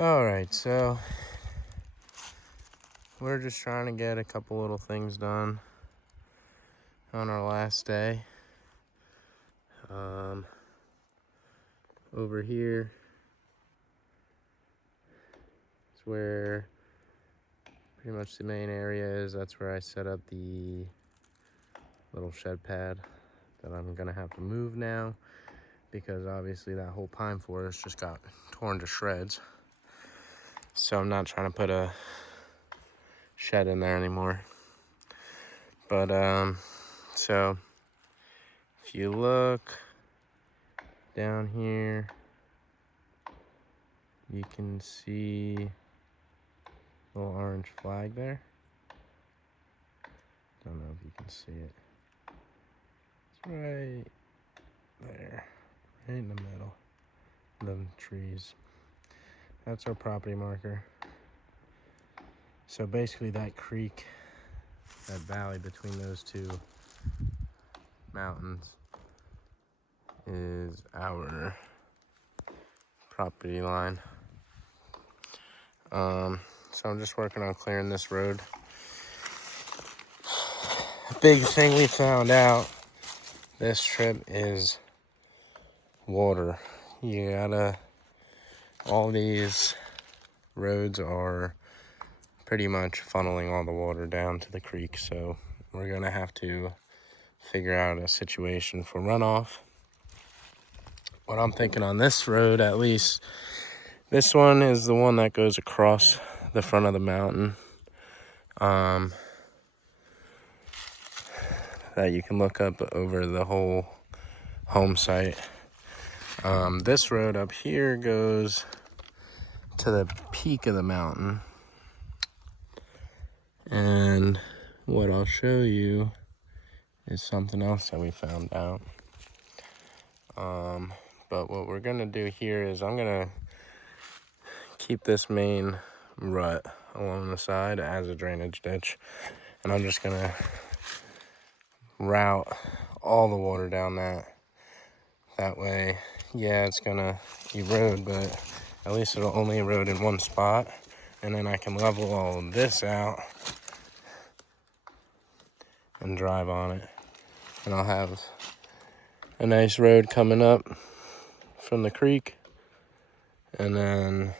All right, so we're just trying to get a couple little things done on our last day. Over here is where pretty much the main area is. That's where I set up the little shed pad that I'm gonna have to move now, because obviously that whole pine forest just got torn to shreds. So I'm not trying to put a shed in there anymore. But so if you look down here, you can see a little orange flag there. Don't know if you can see it. It's right there, right in the middle of the trees. That's our property marker. So basically that creek, that valley between those two mountains, is our property line. So I'm just working on clearing this road. The big thing we found out this trip is water. All these roads are pretty much funneling all the water down to the creek, so we're gonna have to figure out a situation for runoff. What I'm thinking on this road, at least, this one is the one that goes across the front of the mountain, that you can look up over the whole home site. This road up here goes to the peak of the mountain, and what I'll show you is something else that we found out. But what we're gonna do here is I'm gonna keep this main rut along the side as a drainage ditch, and I'm just gonna route all the water down that way. Yeah, it's gonna erode, but at least it'll only erode in one spot, and then I can level all of this out and drive on it, and I'll have a nice road coming up from the creek and then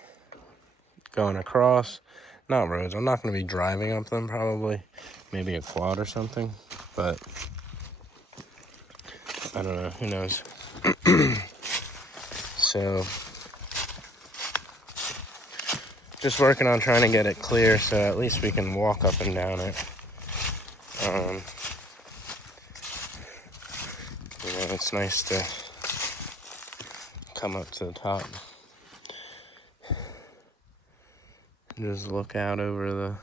going across. Not roads, I'm not going to be driving up them, probably maybe a quad or something, but I don't know, who knows. So just working on trying to get it clear so at least we can walk up and down it. It's nice to come up to the top and just look out over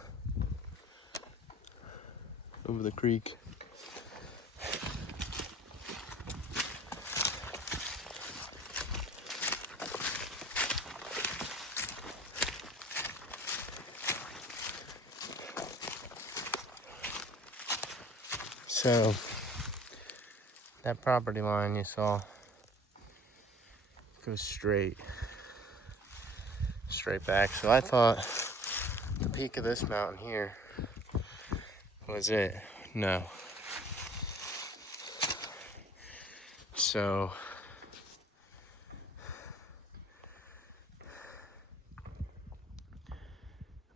the creek. So that property line you saw goes straight back. So I thought the peak of this mountain here was it. No. So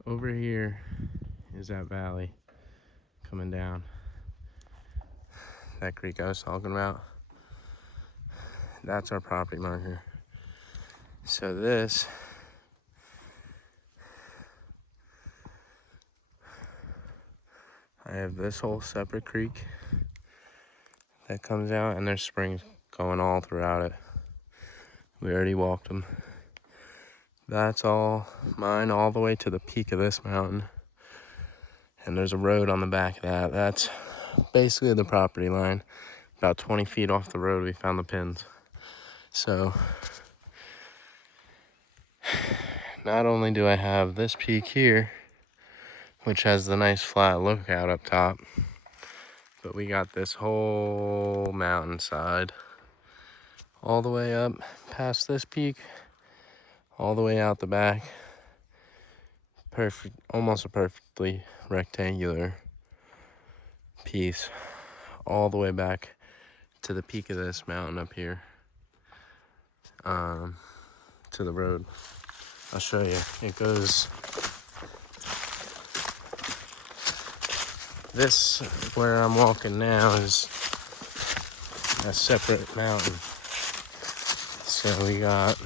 over here is that valley coming down. That creek I was talking about. That's our property marker. So this I have this whole separate creek that comes out, and there's springs going all throughout it. We already walked them. That's all mine, all the way to the peak of this mountain. And there's a road on the back of that. That's basically the property line. About 20 feet off the road, we found the pins. So not only do I have this peak here, which has the nice flat lookout up top, but we got this whole mountainside all the way up past this peak, all the way out the back almost a perfectly rectangular piece all the way back to the peak of this mountain up here, to the road. I'll show you. It goes, this where I'm walking now is a separate mountain. So we got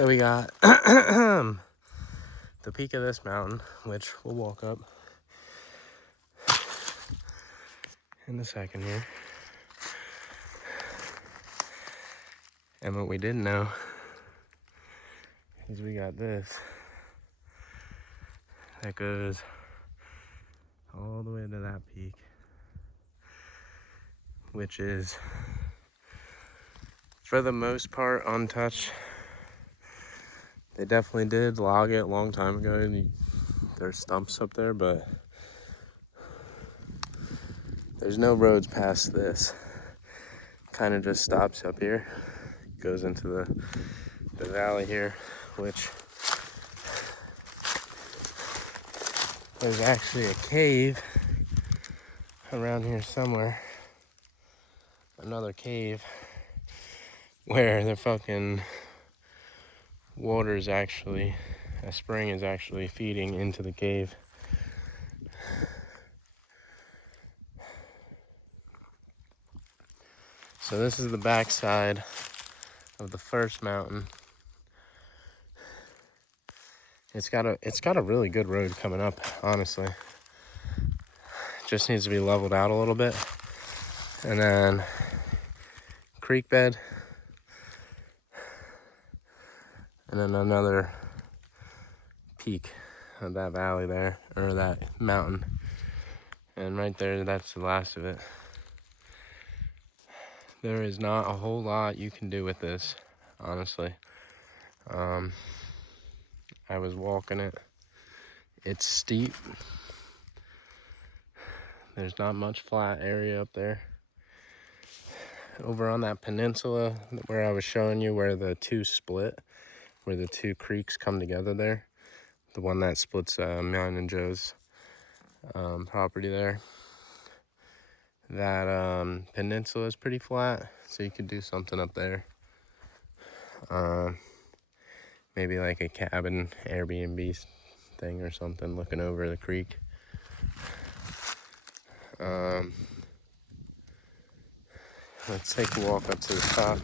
So we got the peak of this mountain, which we'll walk up in a second here. And what we didn't know is we got this that goes all the way to that peak, which is for the most part untouched. They definitely did log it a long time ago, and there's stumps up there, but there's no roads past this. Kind of just stops up here, goes into the valley here, which there's actually a cave around here somewhere, another cave where the fucking water is actually, a spring is actually feeding into the cave. So this is the backside of the first mountain. It's got a really good road coming up, honestly. It just needs to be leveled out a little bit. And then creek bed. And then another peak of that valley there, or that mountain. And right there, that's the last of it. There is not a whole lot you can do with this, honestly. I was walking it. It's steep. There's not much flat area up there. Over on that peninsula where I was showing you where the two split, where the two creeks come together there, the one that splits mine and Joe's property there, that peninsula is pretty flat, so you could do something up there. Maybe like a cabin Airbnb thing or something, looking over the creek. Let's take a walk up to the top.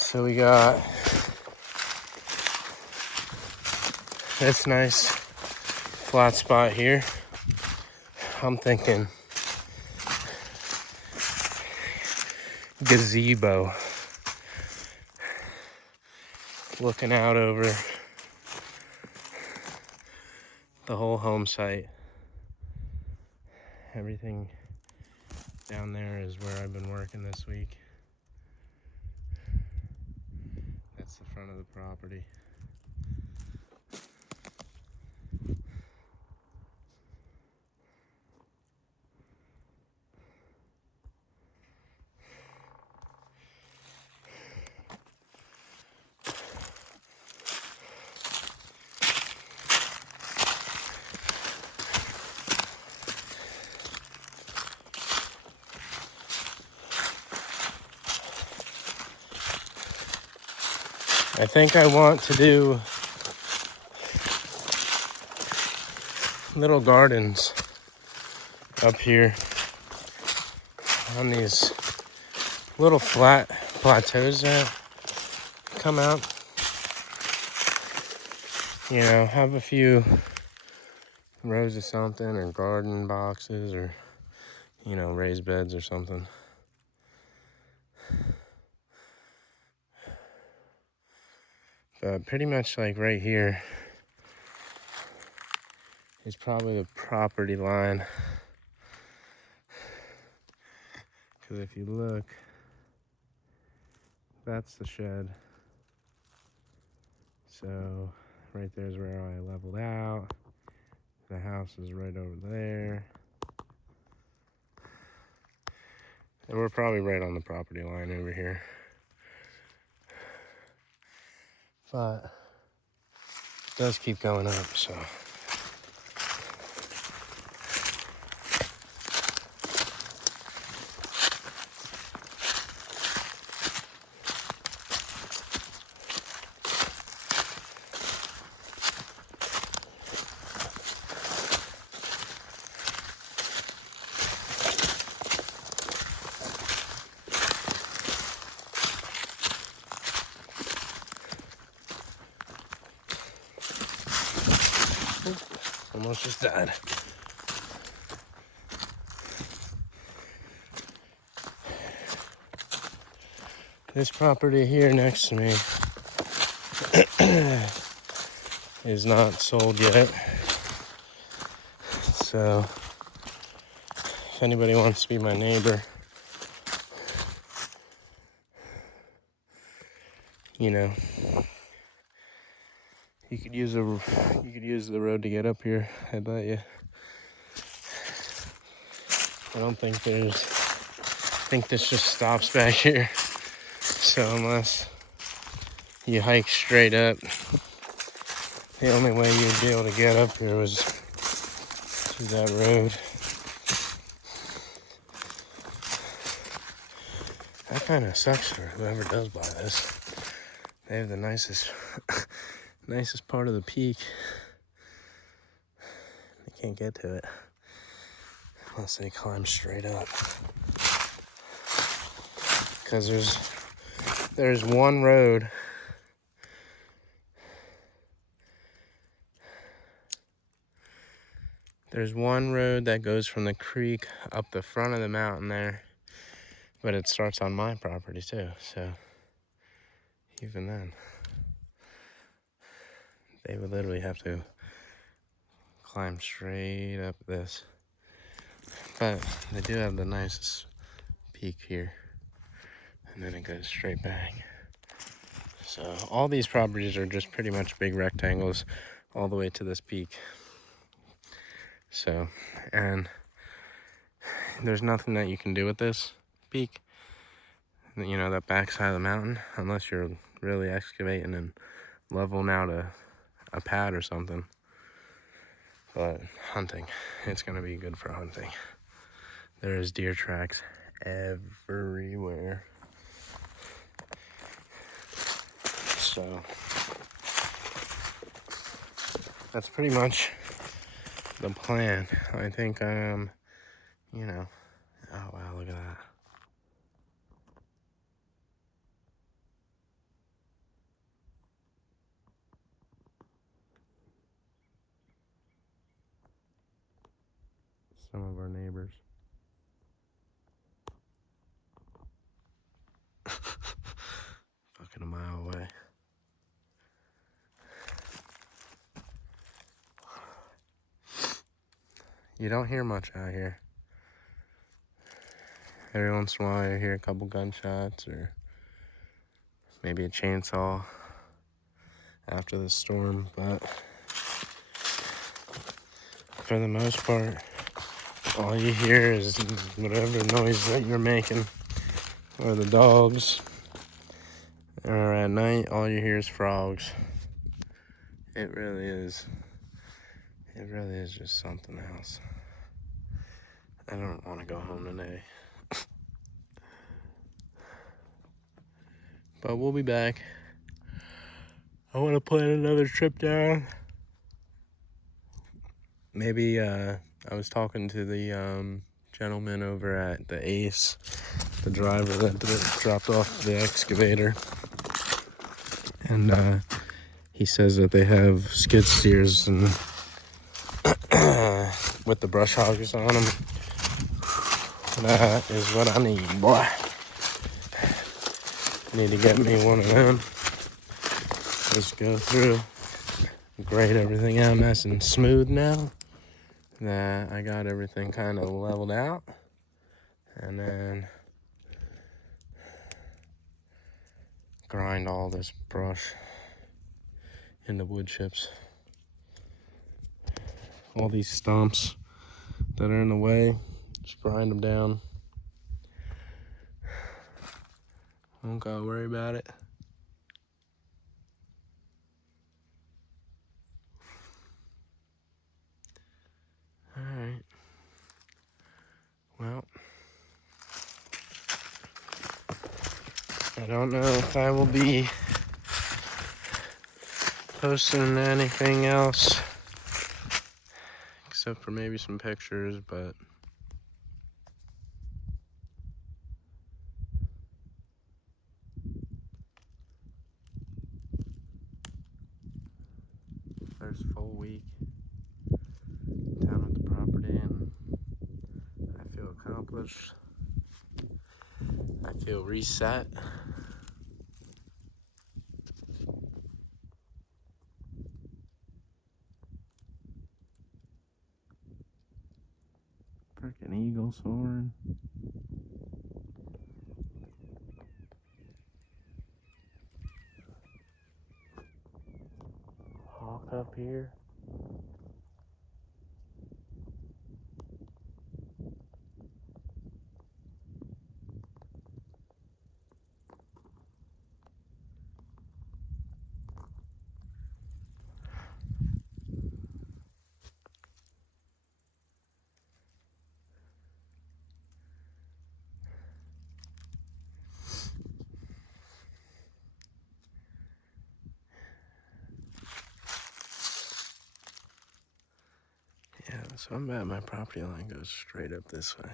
So we got this nice flat spot here, I'm thinking gazebo, looking out over the whole home site. Everything down there is where I've been working this week. That's the front of the property. I think I want to do little gardens up here on these little flat plateaus that come out. You know, have a few rows of something, or garden boxes, or, you know, raised beds or something. But pretty much like right here is probably the property line. Because if you look, that's the shed. So right there's where I leveled out. The house is right over there. And we're probably right on the property line over here. But it does keep going up, so. Almost just died. This property here next to me is not sold yet. So if anybody wants to be my neighbor, you know, you could use the road to get up here, I bet you. I think this just stops back here. So unless you hike straight up, the only way you'd be able to get up here was through that road. That kind of sucks for whoever does buy this. They have the nicest part of the peak. They can't get to it unless they climb straight up. Because there's one road that goes from the creek up the front of the mountain there, but it starts on my property too, so even then they would literally have to climb straight up this. But they do have the nicest peak here, and then it goes straight back. So all these properties are just pretty much big rectangles all the way to this peak. So, and there's nothing that you can do with this peak, you know, that backside of the mountain, unless you're really excavating and leveling out a pad or something. But hunting, it's gonna be good for hunting. There's deer tracks everywhere. So that's pretty much the plan. I think you know, oh wow, look at that. some of our neighbors. Fucking a mile away. You don't hear much out here. Every once in a while you hear a couple gunshots or maybe a chainsaw after the storm, but for the most part, all you hear is whatever noise that you're making, or the dogs, or at night, all you hear is frogs. It really is just something else. I don't want to go home today. But we'll be back. I want to plan another trip down. Maybe, I was talking to the gentleman over at the Ace, the driver that dropped off the excavator. And he says that they have skid steers and with the brush hoggers on them. That is what I need, boy. Need to get me one of them. Just go through, grade everything out nice and smooth now that I got everything kind of leveled out. And then grind all this brush into wood chips. All these stumps that are in the way, just grind them down. Don't gotta worry about it. Alright. Well, I don't know if I will be posting anything else except for maybe some pictures, but first full week down at the property, and I feel accomplished. I feel reset. Freaking eagle soaring. Hawk up here. Yeah, so I'm at my property line goes straight up this way.